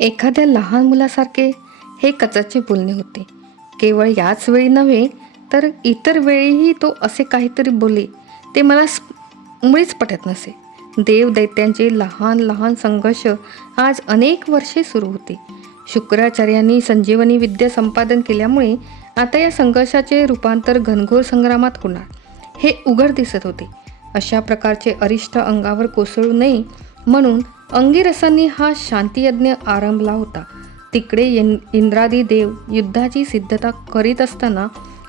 एखाद्या लहान मुलासारखे हे कचाचे बोलणे होते. केवळ याच वेळी नव्हे तर इतर वेळीही तो असे काहीतरी बोले ते मला मुळीच पटत नसे. देव दैत्यांचे लहान लहान संघर्ष आज अनेक वर्षे सुरू होते. शुक्राचार्यांनी संजीवनी विद्या संपादन केल्यामुळे आता या संघर्षाचे रूपांतर घनघोर संग्रामात होणार हे उघड दिसत होते. अशा प्रकारचे अरिष्ट अंगावर कोसळू नये म्हणून अंगिरसांनी हा शांतियज्ञ आरंभला होता. तिकडे इंद्रादी देव युद्धाची सिद्धता करीत असताना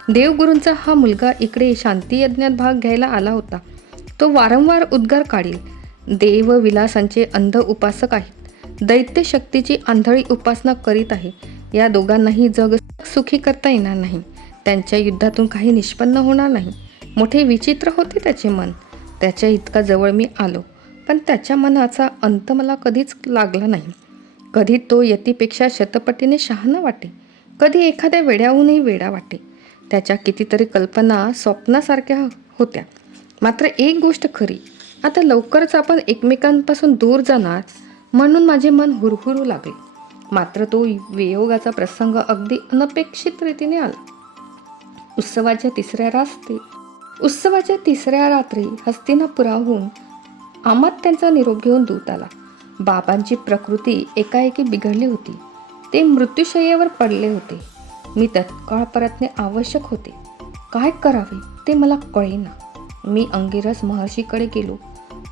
देवगुरूंचा हा मुलगा इकडे शांतियज्ञात भाग घ्यायला आला होता. तो वारंवार उद्गार काढील. देव विलासांचे अंध उपासक आहेत. दैत्य शक्तीची आंधळी उपासना करीत आहे. या दोघांनाही जग सुखी करता येणार नाही. त्यांच्या युद्धातून काही निष्पन्न होणार नाही. मोठे विचित्र होते त्याचे मन. त्याच्या इतका जवळ मी आलो, पण त्याच्या मनाचा अंत मला कधीच लागला नाही. कधी तो यतीपेक्षा शतपटीने शहाणा वाटे, कधी एखाद्या वेड्याहूनही वेडा वाटे. त्याच्या कितीतरी कल्पना स्वप्नासारख्या होत्या. मात्र एक गोष्ट खरी, आता लवकरच आपण एकमेकांपासून दूर जाणार म्हणून माझे मन हुरहुरू लागले. मात्र तो वियोगाचा प्रसंग अगदी अनपेक्षित रीतीने आला. उत्सवाच्या तिसऱ्या रात्री हस्तिनापुराहून अमात्यांचा निरोप घेऊन दूत आला. बाबांची प्रकृती एकाएकी बिघडली होती. ते मृत्यूशय्येवर पडले होते. मी तत्काळ परतणे आवश्यक होते. काय करावे ते मला कळेना. मी अंगिरस महर्षीकडे गेलो.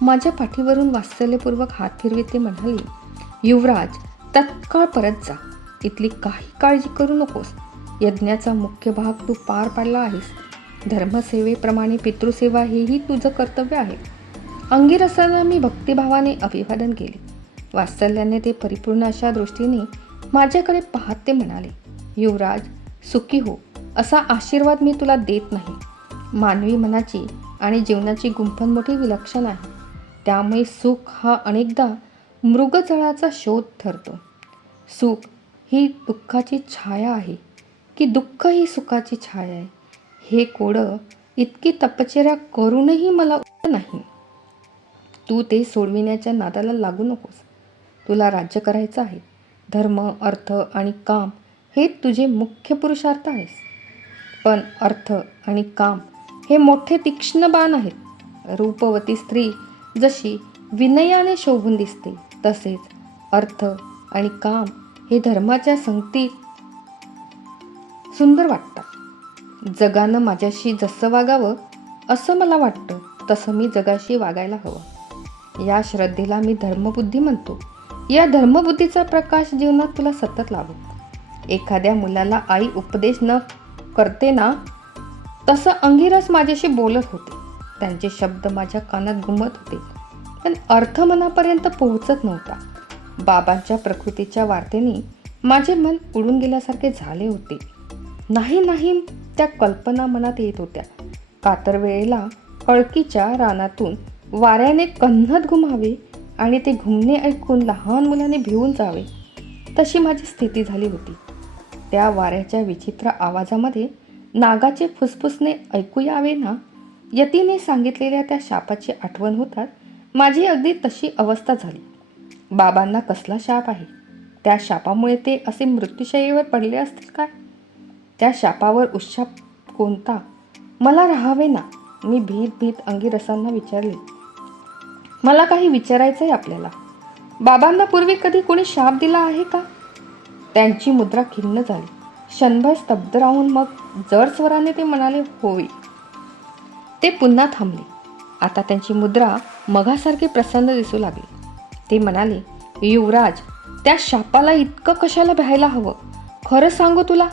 माझ्या पाठीवरून वात्सल्यपूर्वक हात फिरवीत ते म्हणाले, युवराज, तत्काळ परत जा. इथली काही काळजी करू नकोस. यज्ञाचा मुख्य भाग तू पार पाडला आहेस. धर्मसेवेप्रमाणे पितृसेवा हेही तुझं कर्तव्य आहे. अंगिरसांना मी भक्तिभावाने अभिवादन केले. वात्सल्याने ते परिपूर्ण अशा दृष्टीने माझ्याकडे पाहत ते म्हणाले, युवराज, सुखी हो असा आशीर्वाद मी तुला देत नाही. मानवी मनाची आणि जीवनाची गुंफण मोठी विलक्षण आहे. त्यामुळे सुख हा अनेकदा मृगजळाचा शोध ठरतो. सुख ही दुःखाची छाया आहे की दुःख ही सुखाची छाया आहे, हे कोडं इतकी तपश्चर्या करूनही मला नाही. तू ते सोडविण्याच्या नादाला लागू नकोस. तुला राज्य करायचं आहे. धर्म, अर्थ आणि काम हे तुझे मुख्य पुरुषार्थ आहेस. पण अर्थ आणि काम हे मोठे तीक्ष्ण बाण आहेत. रूपवती स्त्री जशी विनयाने शोभून दिसते, तसेच अर्थ आणि काम हे धर्माच्या संगतीत सुंदर वाटतात. जगानं माझ्याशी जसं वागावं असं मला वाटतं, तसं मी जगाशी वागायला हवं. या श्रद्धेला मी धर्मबुद्धी म्हणतो. या धर्मबुद्धीचा प्रकाश जीवनात तुला सतत लाभो. एखाद्या मुलाला आई उपदेश न करते ना, तसं अंगिरस माझ्याशी बोलत होते. त्यांचे शब्द माझ्या कानात घुमत होते, पण अर्थ मनापर्यंत पोहोचत नव्हता. बाबांच्या प्रकृतीच्या वार्तेने माझे मन उडून गेल्यासारखे झाले होते. नाही त्या कल्पना मनात येत होत्या. कातर वेळेला हळकीच्या रानातून वाऱ्याने कन्हत घुमावे आणि ते घुमणे ऐकून लहान मुलाने भिवून जावे, तशी माझी स्थिती झाली होती. त्या वाऱ्याच्या विचित्र आवाजामध्ये नागाचे फुसफुसणे ऐकू यावे ना, यतीने सांगितलेल्या त्या शापाची आठवण होतात माझी अगदी तशी अवस्था झाली. बाबांना कसला शाप आहे? त्या शापामुळे ते असे मृत्यूशय्येवर पडले असतील काय? त्या शापावर उशाप कोणता? मला राहावे ना. मी भीत अंगिरसांना विचारले, मला काही विचारायचं आहे आपल्याला. बाबांना पूर्वी कधी कोणी शाप दिला आहे का? त्यांची मुद्रा खिन्न झाली. क्षणभर स्तब्ध राहून मग जड स्वराने ते म्हणाले, होय. ते पुन्हा थांबले. आता त्यांची मुद्रा मघासारखी प्रसन्न दिसू लागली. ते म्हणाले, युवराज, त्या शापाला इतकं कशाला भ्यायला हवं? खरं सांगू तुला,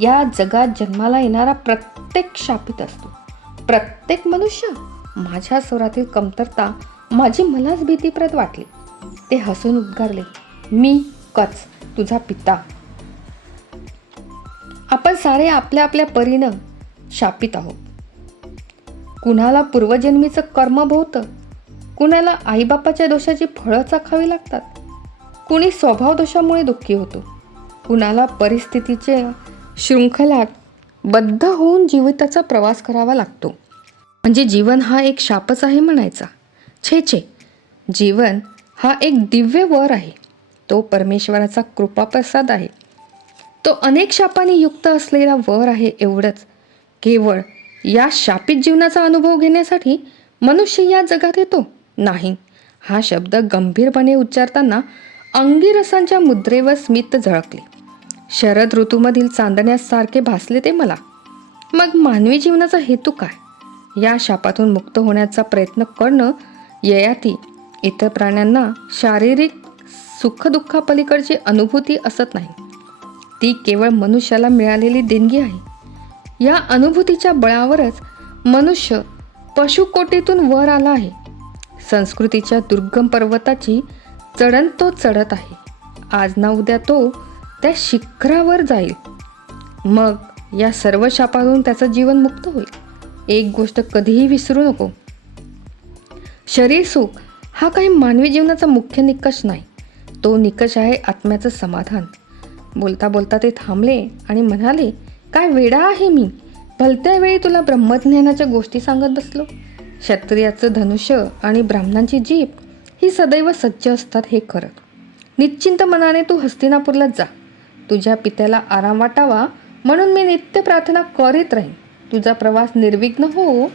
या जगात जन्माला येणारा प्रत्येक शापित असतो. प्रत्येक मनुष्य. माझ्या स्वरातील कमतरता माझी मलाच भीतीप्रद वाटली. ते हसून उद्गारले, मी कच, तुझा पिता. आपण सारे आपल्या आपल्या परीनं शापित आहोत. कुणाला पूर्वजन्मीचं कर्म भोवतं, कुणाला आईबापाच्या दोषाची फळं चाखावी लागतात, कुणी स्वभाव दोषामुळे दुःखी होतो, कुणाला परिस्थितीच्या शृंखलात बद्ध होऊन जीविताचा प्रवास करावा लागतो. म्हणजे जीवन हा एक शापच आहे म्हणायचा? छे, जीवन हा एक दिव्य वर आहे. तो परमेश्वराचा कृपाप्रसाद आहे. तो अनेक शापांनी युक्त असलेला वर आहे एवढंच. केवळ या शापित जीवनाचा अनुभव घेण्यासाठी मनुष्य या जगात येतो नाही. हा शब्द गंभीरपणे उच्चारताना अंगिरसांच्या मुद्रेवर स्मित झळकले. शरद ऋतूमधील चांदण्यासारखे भासले ते मला. मग मानवी जीवनाचा हेतू काय? या शापातून मुक्त होण्याचा प्रयत्न करणं ययाती. इतर प्राण्यांना शारीरिक सुखदुःखापलीकडची अनुभूती असत नाही. ती केवळ मनुष्याला मिळालेली देणगी आहे. या अनुभूतीच्या बळावरच मनुष्य पशुकोटीतून वर आला आहे. संस्कृतीच्या दुर्गम पर्वताची चढण तो चढत आहे. आज ना उद्या तो त्या शिखरावर जाईल. मग या सर्व शापातून त्याचं जीवन मुक्त होईल. एक गोष्ट कधीही विसरू नको. शरीर सुख हा काही मानवी जीवनाचा मुख्य निकष नाही. तो निकष आहे आत्म्याचं समाधान. बोलता बोलता ते थांबले आणि म्हणाले, काय वेडा आहे मी. भलत्या वेळी तुला ब्रह्मज्ञानाच्या गोष्टी सांगत बसलो. क्षत्रियाचं धनुष्य आणि ब्राह्मणांची जीभ ही सदैव सज्ज असतात हे खरं. निश्चिंत मनाने तू हस्तिनापूरला जा. तुझ्या पित्याला आराम वाटावा म्हणून मी नित्य प्रार्थना करीत राहीन. तुझा प्रवास निर्विघ्न हो.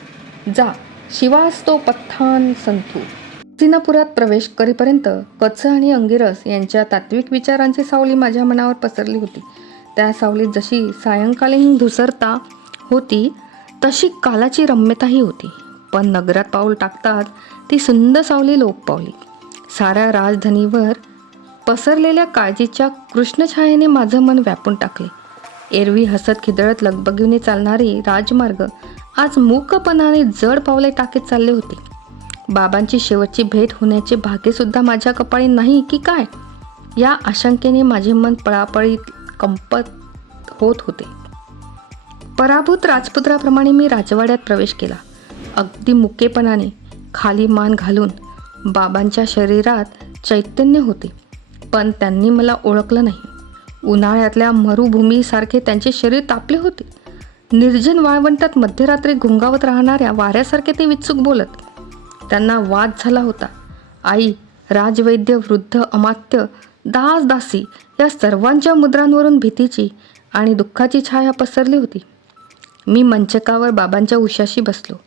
जा. शिवास्तो पथ्थान संतू. हस्तिनापुरात प्रवेश करीपर्यंत कच्छ आणि अंगिरस यांच्या तात्विक विचारांची सावली माझ्या मनावर पसरली होती. त्या सावलीत जशी सायंकालीन धुसरता होती तशी कालाची रम्यताही होती. पण नगरात पाऊल टाकताच ती सुंदर सावली लोप पावली. साऱ्या राजधानीवर पसरलेल्या काळजीच्या कृष्णछायेने माझं मन व्यापून टाकले. एरवी हसत खिदळत लगबगीने चालणारी राजमार्ग आज मूकपणाने जड पावले टाकीत चालले होते. बाबांची शेवटची भेट होण्याचे भाग्यसुद्धा माझ्या कपाळी नाही की काय, या आशंकेने माझे मन पळापळीत कंपत होत होते. पराभूत राजपुत्राप्रमाणे मी राजवाड्यात प्रवेश केला. अगदी मुकेपणाने खाली मान घालून. बाबांच्या शरीरात चैतन्य होते, पण त्यांनी मला ओळखलं नाही. उन्हाळ्यातल्या मरुभूमीसारखे त्यांचे शरीर तापले होते. निर्जन वाळवंटात मध्यरात्री घुंगावत राहणाऱ्या वाऱ्यासारखे ते वित्सुक बोलत. त्यांना वाद झाला होता. आई, राजवैद्य, वृद्ध, अमात्य, दास, दासी या सर्वांच्या मुद्रांवरून भीतीची आणि दुःखाची छाया पसरली होती. मी मंचकावर बाबांच्या उशाशी बसलो.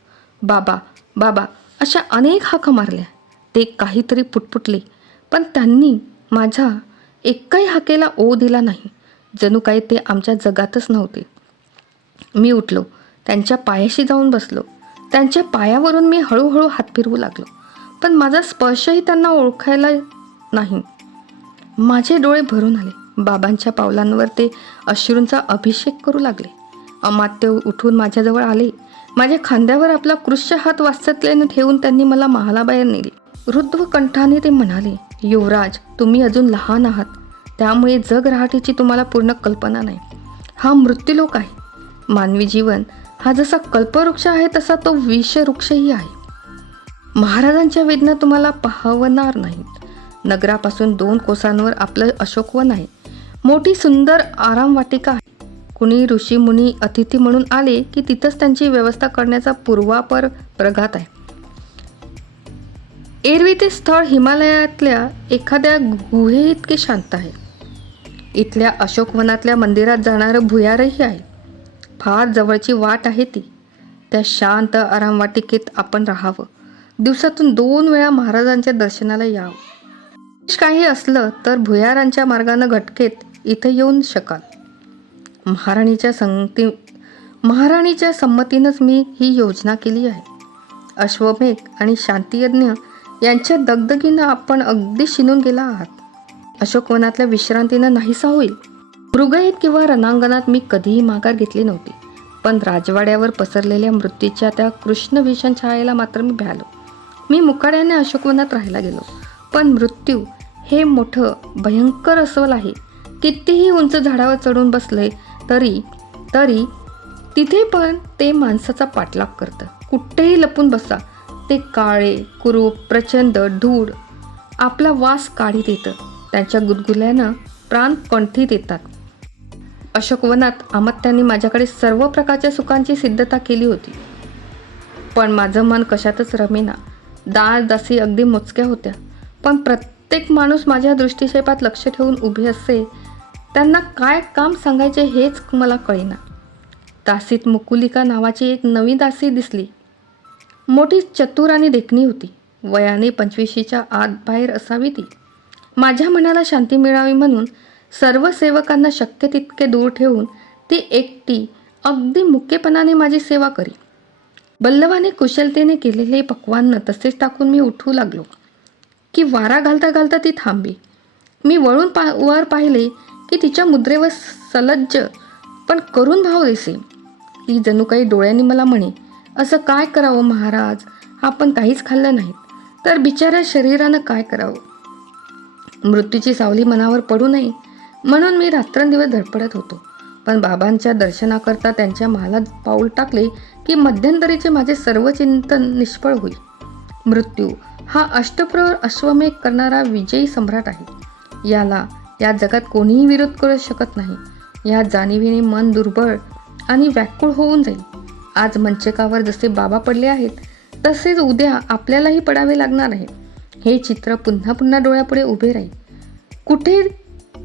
बाबा, बाबा अशा अनेक हाका मारल्या. ते काहीतरी पुटपुटले, पण त्यांनी माझ्या एकाही हाकेला ओ दिला नाही. जणू काही ते आमच्या जगातच नव्हते. मी उठलो. त्यांच्या पायाशी जाऊन बसलो. त्यांच्या पायावरून मी हळूहळू हात फिरवू लागलो, पण माझा स्पर्शही त्यांना ओळखायला नाही. माझे डोळे भरून आले. बाबांच्या पावलांवर ते अश्रूंचा अभिषेक करू लागले. अमात्य उठून माझ्याजवळ आले. माझ्या खांद्यावर आपला कृश हात वात्सल्याने ठेवून त्यांनी मला महालाबाहेर नेले. रुद्ध कंठाने ते म्हणाले, युवराज, तुम्ही अजून लहान आहात, त्यामुळे जग रहाटीची तुम्हाला पूर्ण कल्पना नाही. हा मृत्यूलोक आहे. मानवी जीवन हा जसा कल्पवृक्ष आहे तसा तो विषवृक्षही आहे. महाराजांच्या वेदना तुम्हाला पाहवणार नाहीत. नगरापासून 2 कोसांवर आपलं अशोकवन आहे. मोठी सुंदर आराम वाटिका आहे. कुणी ऋषी मुनी अतिथी म्हणून आले की तिथंच त्यांची व्यवस्था करण्याचा पूर्वापर प्रघात आहे. एरवी ते स्थळ हिमालयातल्या एखाद्या गुहेइतके शांत आहे. इथल्या अशोकवनातल्या मंदिरात जाणारं भुयारही आहे. फार जवळची वाट आहे ती. त्या शांत आराम वाटिकेत आपण राहावं. दिवसातून 2 वेळा महाराजांच्या दर्शनाला यावं. काही असलं तर भुयारांच्या मार्गानं घटकेत इथं येऊन शकाल. महाराणीच्या संमतीनंच मी ही योजना केली आहे. अश्वमेघ आणि शांतियज्ञ यांच्या दगदगीनं आपण अगदी शिनून गेला आहात. अशोकवनातल्या विश्रांतीनं नाहीसा होईल. मृगयेत किंवा रणांगणात मी कधीही माघार घेतली नव्हती, पण राजवाड्यावर पसरलेल्या मृत्यूच्या त्या कृष्ण भीषण छायेला मात्र मी भ्यालो. मी मुकाट्याने अशोकवनात राहायला गेलो, पण मृत्यू हे मोठं भयंकर अस्वल आहे. कितीही उंच झाडावर चढून बसले तरी तिथे पण ते माणसाचा पाठलाग करतं. कुठेही लपून बसा, ते काळे कुरूप प्रचंड धूळ आपला वास काढीत येतं. त्यांच्या गुदगुल्यानं प्राण कंठीत येतात. अशोकवनात अमात्यांनी माझ्याकडे सर्व प्रकारच्या सुखांची सिद्धता केली होती, पण माझं मन कशातच रमेना. दास दासी अगदी मोजक्या होत्या, पण प्रत्येक माणूस माझ्या दृष्टिक्षेपात लक्ष ठेवून उभे असते. त्यांना काय काम सांगायचे हेच मला कळेना. दासीत मुकुलिका नावाची एक नवी दासी दिसली. मोठी, चतुर आणि देखणी होती. वयाने 25च्या आत बाहेर असावी ती. माझ्या मनाला शांती मिळावी म्हणून सर्व सेवकांना शक्य तितके दूर ठेवून ती एकटी अगदी मुकेपणाने माझी सेवा करी. बल्लवाने कुशलतेने केलेले पक्वान्न तसेच टाकून मी उठू लागलो की वारा घालता घालता ती थांबली. मी वळून वर पाहिले की तिच्या मुद्रेवर सलज्ज पण करून भाव दिसे. ती जणू काही डोळ्यांनी मला म्हणे, असं काय करावं महाराज, आपण काहीच खाल्लं नाहीत तर बिचाऱ्या शरीरानं काय करावं. मृत्यूची सावली मनावर पडू नये म्हणून मी रात्रंदिवस धडपडत होतो. पण बाबांच्या दर्शनाकरता त्यांच्या महालात पाऊल टाकले की मध्यंतरीचे माझे सर्व चिंतन निष्फळ होईल. मृत्यू हा अष्टप्रहर अश्वमेध करणारा विजयी सम्राट आहे. याला या जगात कोणीही विरोध करू शकत नाही. या जाणीवेने मन दुर्बळ आणि व्याकुळ होऊन जाईल. आज मंचकावर जसे बाबा पडले आहेत तसेच उद्या आपल्यालाही पडावे लागणार आहे. हे चित्र पुन्हा पुन्हा डोळ्यापुढे उभे राहील. कुठे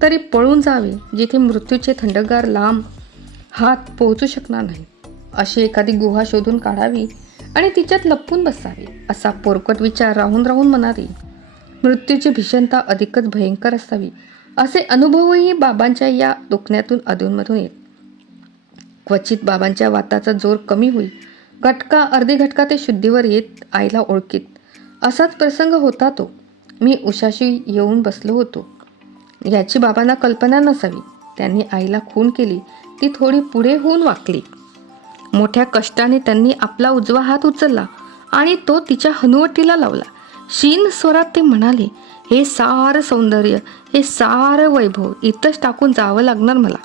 तरी पळून जावे जिथे मृत्यूचे थंडगार लांब हात पोहोचू शकणार नाही. अशी एखादी गुहा शोधून काढावी आणि तिच्यात लपून बसावे असा पोरकट विचार राहून राहून मनात येईल. मृत्यूची भीषणता अधिकच भयंकर असावी असे अनुभवही बाबांच्या या दुखण्यातून अधूनमधून येत. क्वचित बाबांच्या वाताचा जोर कमी होईल. घटका अर्धी घटका ते शुद्धीवर येत आईला ओळखीत. असाच प्रसंग होता तो. मी उशाशी येऊन बसलो होतो. याची बाबांना कल्पना नसावी. त्यांनी आईला खून केली ती थोडी पुढे होऊन वाकली. मोठ्या कष्टाने त्यांनी आपला उजवा हात उचलला आणि तो तिच्या हनुवटीला लावला. क्षीण स्वरात ते म्हणाले, हे सारं सौंदर्य, हे सारं वैभव इथंच टाकून जावं लागणार मला.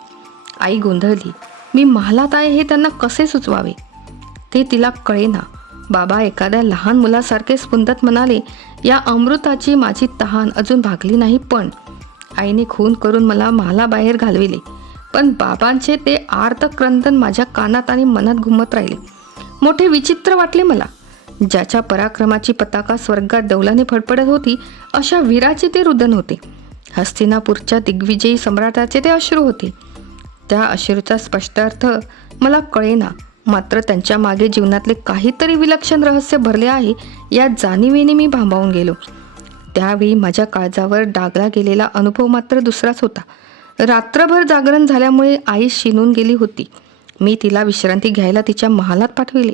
आई गोंधळली. मी महालात आहे हे त्यांना कसे सुचवावे ते तिला कळेना. बाबा एखाद्या लहान मुलासारखे स्पंदत म्हणाले, या अमृताची माझी तहान अजून भागली नाही. पण आईने खून करून मला महालाबाहेर घालविले. पण बाबांचे ते आर्त क्रंदन माझ्या कानात आणि मनात घुमत राहिले. मोठे विचित्र वाटले मला. ज्याच्या पराक्रमाची पताका स्वर्गात डौलाने फडफडत होती अशा वीराचे ते रुदन होते. हस्तिनापूरच्या दिग्विजयी सम्राटाचे ते अश्रू होते. त्या अश्रूचा स्पष्ट अर्थ मला कळेना. मात्र त्यांच्या मागे जीवनातले काहीतरी विलक्षण रहस्य भरले आहे या जाणीवेने मी भांबावून गेलो. त्यावेळी माझ्या काळजावर डागला गेलेला अनुभव मात्र दुसराच होता. रात्रभर जागरण झाल्यामुळे आई शिनून गेली होती. मी तिला विश्रांती घ्यायला तिच्या महालात पाठविले.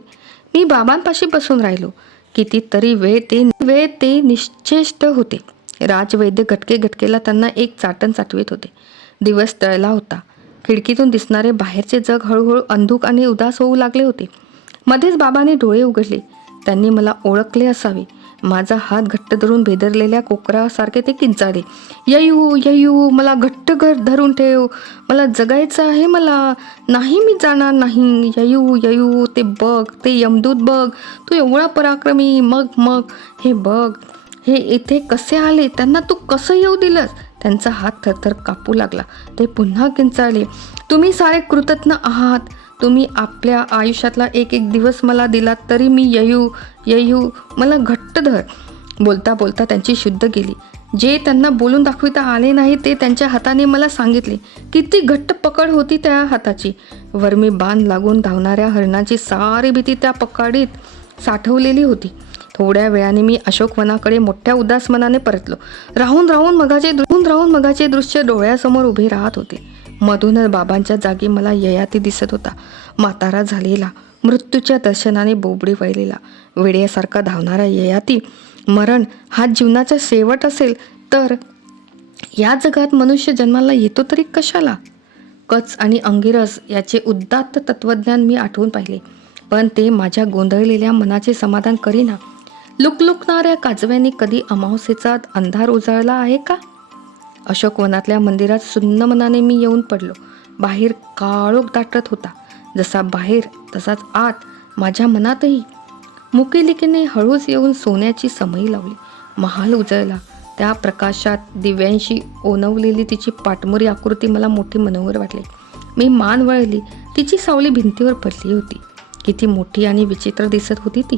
मी बाबांपाशी बसून राहिलो. कितीतरी वेळ ते निश्चेष्ट होते. राजवैद्य घटके घटकेला त्यांना एक चाटण चाटवीत होते. दिवस टळला होता. खिडकीतून दिसणारे बाहेरचे जग हळूहळू अंधुक आणि उदास होऊ लागले होते. मध्येच बाबांनी डोळे उघडले. त्यांनी मला ओळखले असावे. माझा हात घट्ट धरून भेदरलेल्या कोकरासारखे ते किंचाळले, ययू ययू, मला घट्ट धरून ठेव, मला जगायचं आहे, मला नाही, मी जाणार नाही. ययू ययू, ते बघ, ते यमदूत बघ, तू एवढा पराक्रमी. मग हे बघ, हे इथे कसे आले, त्यांना तू कसं येऊ दिलंस. त्यांचा हात थरथर कापू लागला. ते पुन्हा किंचाळले, तुम्ही सारे कृतज्ञ आहात. तुम्ही आपल्या आयुष्यातला एक एक दिवस मला दिलात तरी मी ययू, मला घट्ट धर. बोलता बोलता त्यांची शुद्ध गेली. जे त्यांना बोलून दाखविता आले नाही ते त्यांच्या हाताने मला सांगितले. किती घट्ट पकड होती त्या हाताची. वरमी बाण लागून धावणाऱ्या हरणाची सारी भीती त्या पकडीत साठवलेली होती. थोड्या वेळाने मी अशोकवनाकडे मोठ्या उदास मनाने परतलो. राहून राहून मगाचे दृश्य डोळ्यासमोर उभे राहत होते. मधूनच बाबांच्या जागी मला ययाती दिसत होता. म्हातारा झालेला, मृत्यूच्या दर्शनाने बोबडी वळलेला, वेड्यासारखा धावणारा ययाती. मरण हा जीवनाचा शेवट असेल तर या जगात मनुष्य जन्माला येतो तरी कशाला. कच आणि अंगिरस याचे उदात्त तत्वज्ञान मी आठवून पाहिले. पण ते माझ्या गोंधळलेल्या मनाचे समाधान करीना. लुकलुकणाऱ्या काजव्यांनी कधी अमावस्येचा अंधार उजाळला आहे का. अशोकवनातल्या मंदिरात सुन्न मनाने मी येऊन पडलो. बाहेर काळोख दाटत होता. जसा बाहेर तसाच आत माझ्या मनातही. मुकेलिकेने हळूच येऊन सोन्याची समई लावली. महाल उजळला. त्या प्रकाशात दिव्यांशी ओनवलेली तिची पाठमोरी आकृती मला मोठी मनोहर वाटली. मी मान वळली. तिची सावली भिंतीवर पडली होती. किती मोठी आणि विचित्र दिसत होती ती.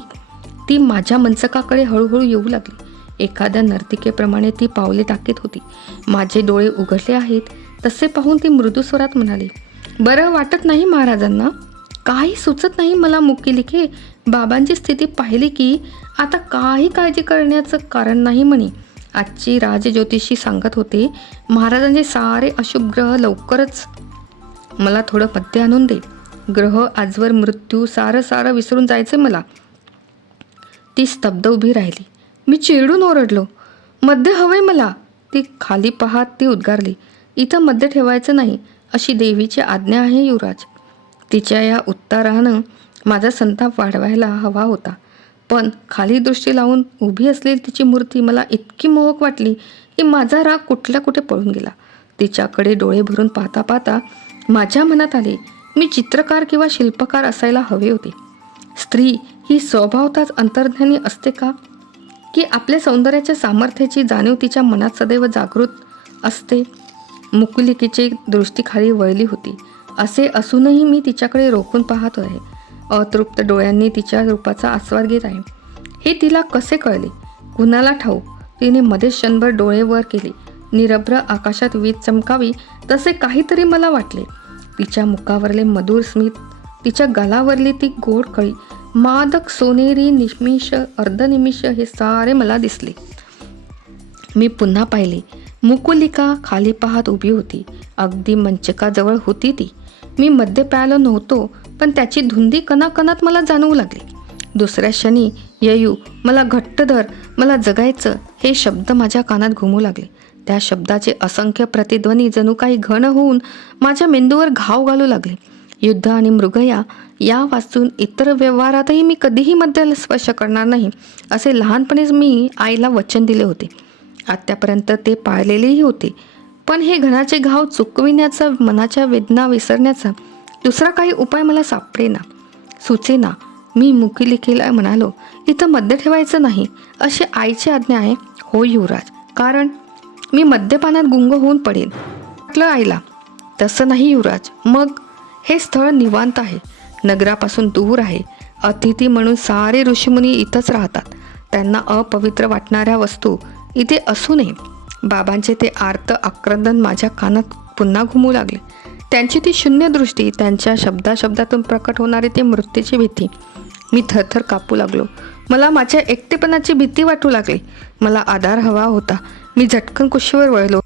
ती माझ्या मंचकाकडे हळूहळू येऊ लागली. एखाद्या नर्तिकेप्रमाणे ती पावले टाकीत होती. माझे डोळे उघडले आहेत तसे पाहून ती मृदू स्वरात म्हणाली, बरं वाटत नाही महाराजांना? काही सुचत नाही मला मुक्किलिके. बाबांची स्थिती पाहिली की आता काही काळजी करण्याचं कारण नाही म्हणे. आजची राजज्योतिषी सांगत होते महाराजांचे सारे अशुभ ग्रह लवकरच. मला थोडं मद्य आणून दे. ग्रह आजवर मृत्यू सारं विसरून जायचं मला. ती स्तब्ध उभी राहिली. मी चिरडून ओरडलो, मद्य हवंय मला. ती खाली पाहत ती उद्गारली, इथं मद्य ठेवायचं नाही अशी देवीची आज्ञा आहे युवराज. तिच्या या उत्तरानं माझा संताप वाढवायला हवा होता, पण खाली दृष्टी लावून उभी असलेली तिची मूर्ती मला इतकी मोहक वाटली की माझा राग कुठल्या कुठे पळून गेला. तिच्याकडे डोळे भरून पाहता पाहता माझ्या मनात आले, मी चित्रकार किंवा शिल्पकार असायला हवे होते. स्त्री ही स्वभावताच अंतर्ज्ञानी असते का, की आपल्या सौंदर्याच्या सामर्थ्याची जाणीव तिच्या मनात सदैव जागृत असते? मुकुलिकेची दृष्टी खाली वळली होती. असे असूनही मी तिच्याकडे रोखून पाहत आहे. अतृप्त डोळ्यांनी तिच्या रूपाचा आस्वाद घेत आहे. हे तिला कसे कळले कुणाला ठाऊक. तिने मध्ये क्षणभर डोळे वर केले. निरभ्र आकाशात वीज चमकावी तसे काहीतरी मला वाटले. तिच्या मुखावरले मधुर स्मित, तिच्या गालावरली ती गोड कळी, मादक सोनेरी निमिष अर्धनिमिष हे सारे मला दिसले. मी पुन्हा पाहिले. मुकुलिका खाली पाहत उभी होती. अगदी मंचकाजवळ होती ती. मी मद्य प्यायलो नव्हतो, पण त्याची धुंदी कणाकणात मला जाणवू लागली. दुसऱ्या क्षणी ययू, मला घट्ट धर, मला जगायचं हे शब्द माझ्या कानात घुमू लागले. त्या शब्दाचे असंख्य प्रतिध्वनी जणू काही घन होऊन माझ्या मेंदूवर घाव घालू लागले. युद्ध आणि मृगया या वाचून इतर व्यवहारातही मी कधीही मद्याला स्पर्श करणार नाही असे लहानपणीच मी आईला वचन दिले होते. आत्तापर्यंत ते पाळलेलेही होते. पण हे घराचे घाव चुकविण्याचा, मनाच्या वेदना विसरण्याचा दुसरा काही उपाय मला सापडेना, सुचेना. मी मुकुलिकेला म्हणालो, इथं मद्य ठेवायचं नाही अशी आईची आज्ञा आहे. हो युवराज, कारण मी मद्यपानात गुंग होऊन पडेन. म्हटलं आईला. तसं नाही युवराज. मग हे स्थळ निवांत आहे, नगरापासून दूर आहे. अतिथी म्हणून सारे ऋषीमुनी इथंच राहतात. त्यांना अपवित्र वाटणाऱ्या वस्तू इथे असू नये. बाबांचे ते आर्त आक्रंदन माझ्या कानात पुन्हा घुमू लागले. त्यांची ती शून्य दृष्टी, त्यांच्या शब्दातून प्रकट होणारी ती मृत्यूची भीती. मी थरथर कापू लागलो. मला माझ्या एकटेपणाची भीती वाटू लागली. मला आधार हवा होता. मी झटकन कुशीवर वळलो.